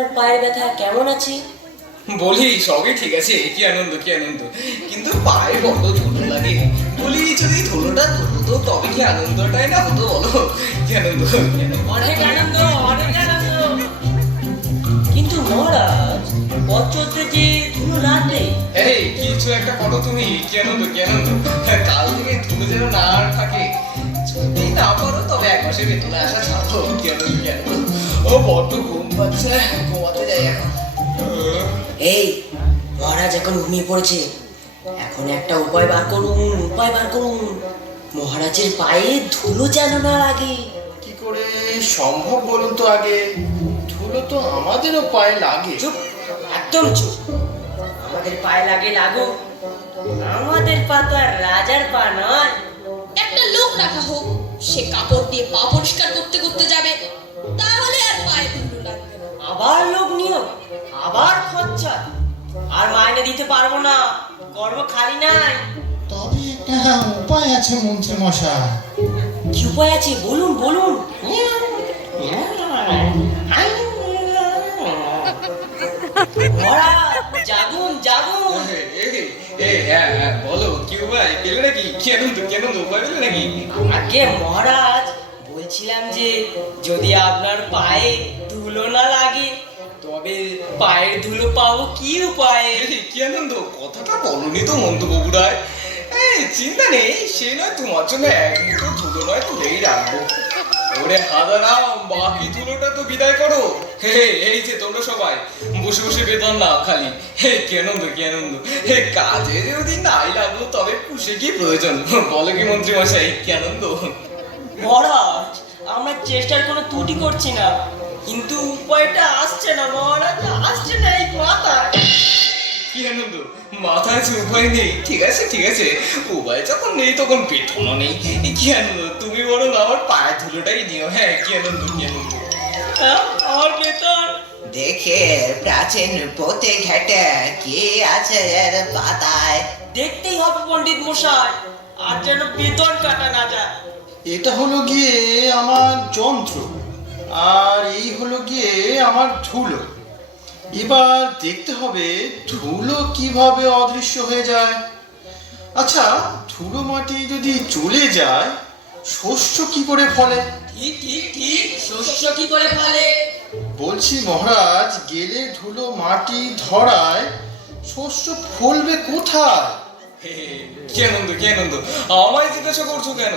আপনার পায়ের ব্যথা কেমন আছে? বলি সবই ঠিক আছে, কি আনন্দ কি আনন্দ, কিন্তু পায়ে বড্ড ধুলো লাগে। বলি যদি ধুলোটা ধুলো তবে কি আনন্দটাই না হতো বলো? কি আনন্দ কি আনন্দ। অনেক আনন্দ, অনেক আনন্দ। কিন্তু মহারাজ, পথ চলতে যে ধুলো লাগবে। এই কিছু একটা করো তুমি, কি আনন্দ কি আনন্দ। কাল থেকে ধুলো যেন না আর থাকে। যদি না পারো তবে এক মাসের বেতনে আসা ছাড়ো, কি আনন্দ কি আনন্দ। ও বড্ড ঘুম পাচ্ছে, ঘুমাতে যাই এখন। এই মহারাজ এখন ঘুমিয়ে পড়েছে, এখন একটা উপায় বার করুন, উপায় বার করুন। মহারাজের পায়ে ধুলো যেন না লাগে। কি করে সম্ভব বলুন তো আগে? ধুলো তো আমাদেরও পায়ে লাগে। চুপ, একদম চুপ। আমাদের পায়ে লাগে লাগুক, আমাদের পা তো আর রাজার পা নয়। একটা লোক রাখা হোক, সে কাপড় দিয়ে পা পরিষ্কার করতে করতে যাবে, তাহলে আর পায়ে ধুলো লাগবে না। আবার লোক নিয়োগ, আবার খরচা, আর মাইনে দিতে পারবো না, কর্ম খালি নাই। তবে একটা উপায় আছে মন্ত্রী মশাই। কি উপায় আছে বলুন বলুন। মহারাজ, জাগুন জাগুন। হ্যাঁ হ্যাঁ বলো, কি উপায় পেলে নাকি? কি আনন্দ কি আনন্দ, উপায় পেলে নাকি? আগে মহারাজ, বলছিলাম যে যদি আপনার পায়ে ধুলো না লাগে তবে পায়ের ধুলো পাবো কি উপায়ে? কি আনন্দ, কথাটা বলনি তো মন্তব্যগুড়ায়। চিন্তা নেই, সে নয় তোমার জন্য এক মুঠো ধুলো নয় তুলেই রাখবো। ওরে হাদারাম, বাকি ধুলোটা তো বিদায় করো। হে এই যে তোমরা সবাই বসে বসে বেতন নাও খালি। হে কি আনন্দ কি আনন্দ। হে কাজে যদি নাই লাগলো তবে পুষে কি প্রয়োজন, বলো কি মন্ত্রী মশাই, কি আনন্দ। মহারাজ, আমরা চেষ্টার কোনো ত্রুটি করছি না, কিন্তু উপায়টা আসছে না মহারাজ, আসছে না এই মাথায়। কি আনন্দ, মাথায় আছে উপায় নেই? ঠিক আছে ঠিক আছে, উপায় যখন নেই তখন বেতনও নেই। কি আনন্দ, তুমি বরং আমার পায়ে ধুলোটাই নিও। হ্যাঁ কি আনন্দ কি আনন্দ। হ্যাঁ, আমার বেতন। দেখে প্রাচীন পথে ঘাটে কি আছে এর পাতায়? দেখতেই হবে পণ্ডিত মশাই, আর যেন বেতন কাটা না যায়। এটা হলো গিয়ে আমার যন্ত্র, আর এই হলো গিয়ে আমার ধুলো। এবার দেখতে হবে ধুলো কিভাবে অদৃশ্য হয়ে যায়। আচ্ছা, ধুলো মাটি যদি চলে যায় শস্য কি করে ফলে? ঠিক ঠিক ঠিক, শস্য কি করে ফলে? বলছি মহারাজ, গেলে ধুলো মাটি ধরায় শস্য ফলবে কোথায়? হে, কি আনন্দ কি আনন্দ, আমায় জিজ্ঞাসা করছো কেন?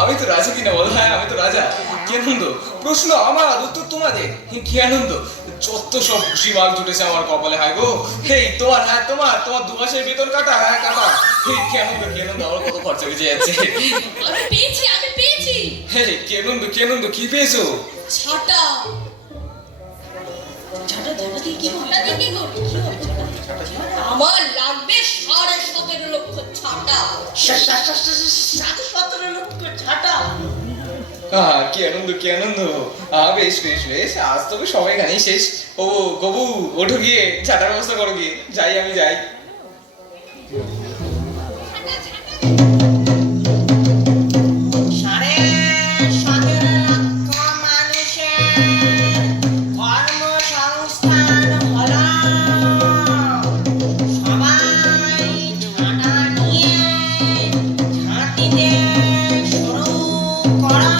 আমি তো রাজা কিনা বলো। হ্যাঁ আমি তো রাজা। কি আনন্দ, প্রশ্ন আমার, উত্তর তোমাদের। কি আনন্দ, যত সব খুশি মাল জুটেছে আমার কপালে। হায় গো, হেই তোমার, হ্যাঁ তোমার তোমার 2 মাসের বেতন কাটা। হ্যাঁ কাটা। হেই কি আনন্দ কি আনন্দ, আমার কত খরচা বেঁচে যাচ্ছে। আমি পেয়েছি, আমি পেয়েছি। হে কি আনন্দ কি আনন্দ, কি পেয়েছো? ছাতা। ঝাঁটা ঝাঁটা দিয়ে কি হবে? ছাতা দিয়ে কি করবি? কি হবে ঝাঁটা? আমার লাগবে 17.5 লক্ষ ছাতা। 17 লক্ষ ঝাঁটা? কি আনন্দ কি আনন্দ। বেশ বেশ বেশ, আজ তবে সবাই এখানেই শেষ। ও গবু, ওঠো গিয়ে ছাটার ব্যবস্থা করো গিয়ে। যাই আমি যাই। সাড়ে 17 লক্ষ মানুষের কর্মসংস্থান হলো। সবাই ঝাঁটা নিয়ে ঝাঁটিতে শুরু করো।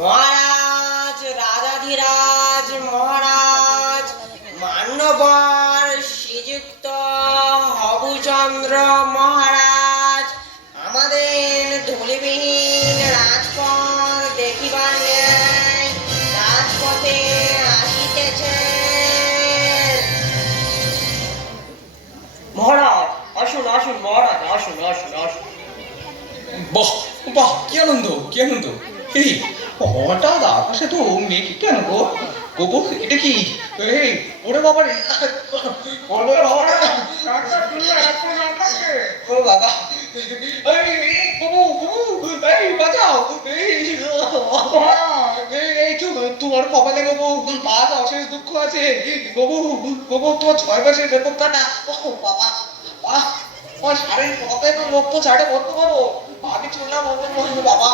মহারাজ, রাজাধিরাজ মহারাজ, মান্যবর শ্রীযুক্ত হবুচন্দ্র মহারাজ, আমাদের ধূলিবিহীন রাজপথ দেখিবার ন্যায় রাজপথে আসিতেছে। মহারাজ আসুন আসুন, মহারাজ আসুন আসুন আসুন। বাহ বাহ, কি আনন্দ কি আনন্দ। এই হঠাৎ আকাশে তো মেঘ কেন গো? গোবু এটা কি? এই ওরে বাবা রে, ওরে বাবা রে, ও বাবা, এই গোবু গোবু, এই বাঁচাও, এই এই তো তোমার কপালে বাবু আজ অশেষ দুঃখ আছে। বাবু বাবু তোমার 6 মাসের বেতন কাটা। ও বাবা বাহ, আমার শাড়ির পথে তো লোক তো ছাড়ে করতে পারো। আমি চললাম বাবা বাবা।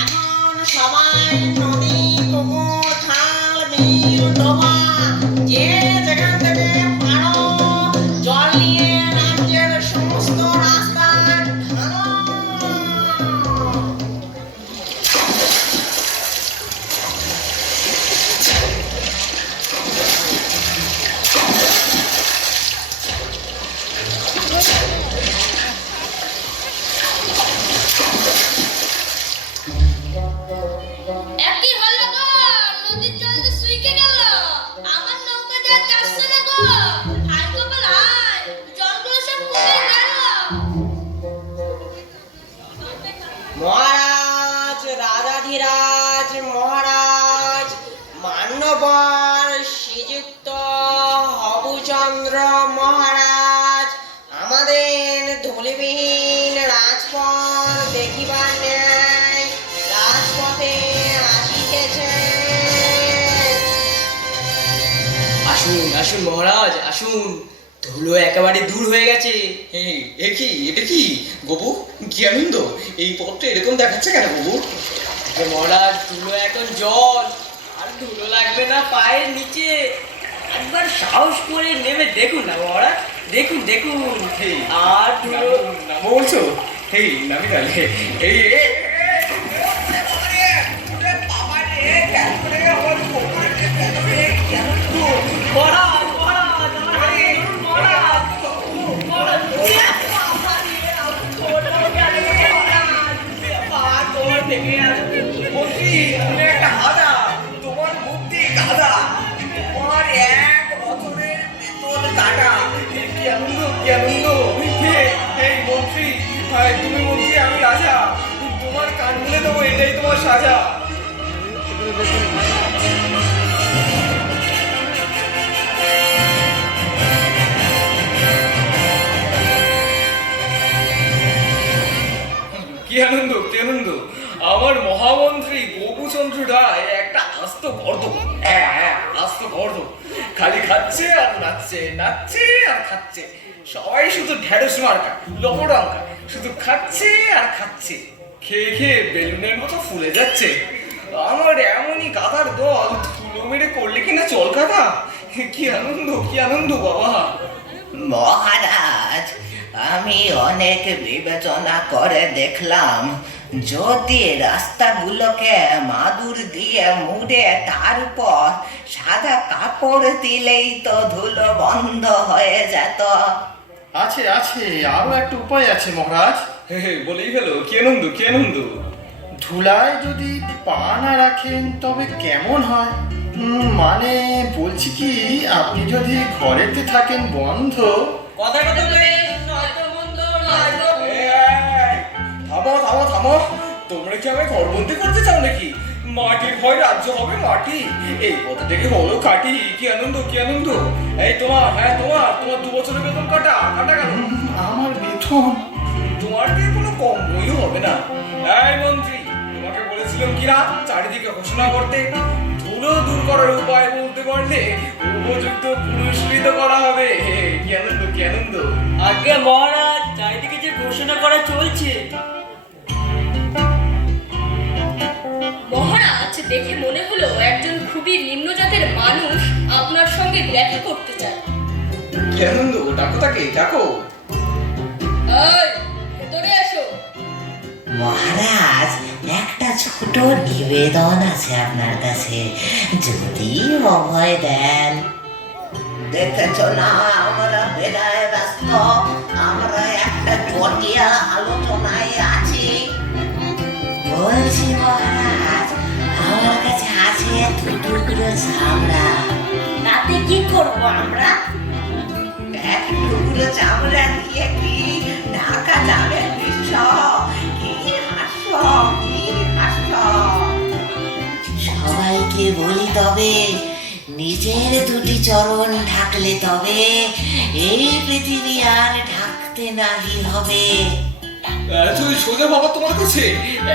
এখন সবাই নদী পুকুর খাল বিল ডোবা যে যেখান থেকে পারো জল নিয়ে রাজ্যের সমস্ত রাস্তা ঢালো। একই হলো গো, নদীর জল তো শুইকে গেল। আমার নৌকা যা যাচ্ছে না গো, হাই কপাল হাই, জলগুলো সব কমে গেল। মহারাজ, রাজাধিরাজ মহারাজ, মান্যবর শ্রীযুক্ত হবুচন্দ্র মহারাজ, আমাদের ধূলিবিহীন রাজপথ দেখিবার ন্যায় রাজপথে আসিতেছে। আসুন আসুন মহারাজ আসুন, ধুলো একেবারে দূর হয়ে গেছে। এটা কি গবু, কি আনন্দ! এই পথটা এরকম দেখাচ্ছে কেন গবু? যে মহারাজ ধুলো এখন জল, আর ধুলো লাগবে না পায়ের নিচে। একবার সাহস করে নেমে দেখুন না মহারাজ, দেখুন দেখুন। আর ধুলো নামো বলছো? নামি তাহলে। এই মহারাজ মহারাজ মহারাজ মহারাজ তোমার বুদ্ধি গাধা, তোমার 1 বছরের বেতন কাটা। কি আনন্দ, কি আনন্দ! এই মন্ত্রী, তুমি মন্ত্রী আমি রাজা, তোমার কান মুলে দেবো, এটাই তোমার সাজা। কি আনন্দ, কি আনন্দ! আমার মহামন্ত্রী গোপুচন্দ্র রায় একটা আস্ত গর্দ, আস্ত গর্দ, খালি খাচ্ছে আর নাচছে, নাচছে আর খাচ্ছে। সবাই শুধু ঢেঁড়স মার্কা লবডঙ্কা, শুধু খাচ্ছে আর খাচ্ছে। খেয়ে খেয়ে বেলুনের মতো ফুলে যাচ্ছে। আমার এমনই গাধার দল ধুলো মেরে করলে কিনা চল কাটা। কি আনন্দ, কি আনন্দ বাবা! মহারাজ, আমি অনেক বিবেচনা করে দেখলাম, যদি রাস্তাগুলোকে মাদুর দিয়ে মুড়ে তার উপর সাদা কাপড় দিলেই তো ধুলো বন্ধ হয়ে যেত। আছে আছে, আরো একটা উপায় আছে মহারাজ। বলেই গেলো, কি আনন্দ, কি আনন্দ! ধুলায় যদি পা না রাখেন তবে কেমন হয়? মানে বলছি কি, আপনি যদি ঘরেতে থাকেন বন্ধ। কথা কথা বেশ, নয়তো মন্দ নয়তো থামো থামো থামো, তোমরা কি আমায় ঘরবন্দি করতে চাও নাকি? মাটির ভয় রাজ্য হবে মাটি, এই পথে থেকে হলো কাটি। কি আনন্দ, কি আনন্দ! এই তোমার, তোমার 2 বছরের বেতন কাটা কাটা গেল। আমার বেতন? তোমার দিয়ে কোনো কম বইও হবে না। এই মন্ত্রী, তোমাকে বলেছিলাম কিনা চারিদিকে ঘোষণা করতে? ধুলো দূর করার উপায় বলতে পারলে উপযুক্ত পুরস্কৃত করা হবে। কি আনন্দ, কি আনন্দ! আগে মহারাজ, চারিদিকে যে ঘোষণা করা চলছে। মহারাজ, দেখে মনে হলো একজন খুবই নিম্ন জাতের মানুষ আপনার সঙ্গে দেখা করতে চায়। কি আনন্দ! ডাকো তাকে, ডাকো। এই, ভেতরে এসো। মহারাজ, একটা ছোট নিবেদন আছে আপনার কাছে, যদি অভয় দেন। দেখেছ না আমরা বেলায় ব্যস্ত, আমরা একটা জটিল আলোচনায় আছি। বলছি মহারাজ, আমার কাছে আছে 2 টুকরো চামড়া। তাতে কি করবো আমরা? 1 টুকরো চামড়া দিয়ে কি ঢাকা যাবে বিশ্ব? কি হাস্য, কি হাস্য! সবাই হবে, নিজের দুটি চরণ ঢাকলে তবে এই পৃথিবী আর ঢাকতে নাহি হবে। এতই সোজা বাবা তোমার কাছে?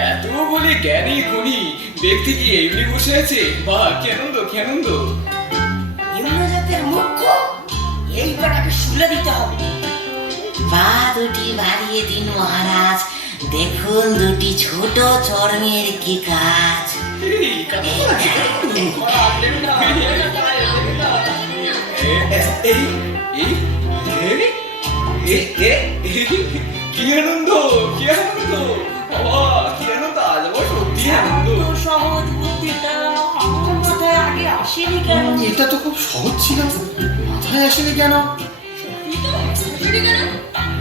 এত বলে জ্ঞানী গুণী ব্যক্তি কি এমনি বসে আছে? বাহ, কি আনন্দ, কি আনন্দ! নিম্নজাতের মুখ্য এই কটাকে শুলে দিতে হবে। পা দুটি বাড়িয়ে দিন মহারাজ, দেখুন দুটি ছোট চর্মের কি কাজ। এই, কাকা বলছে, এই, এই, কি আনন্দ, কি আনন্দ! বাবা, কি আনন্দ! আজ আমার সত্যি আনন্দ। সহজ বুদ্ধিটা আমার মাথায় আগে আসেনি কেন? এটা তো খুব সহজ ছিল, মাথায় আসেনি কেন?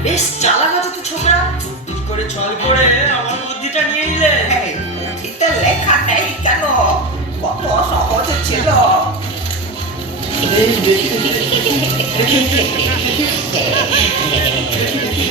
বেশ চালাক আছে তো ছোকরা, কি করে ছল করে আমার বুদ্ধিটা নিয়ে নিলে। এই পুঁথিতে লেখা নেই কেন? কত সহজ ছিল। এই দেখি দেখি দেখি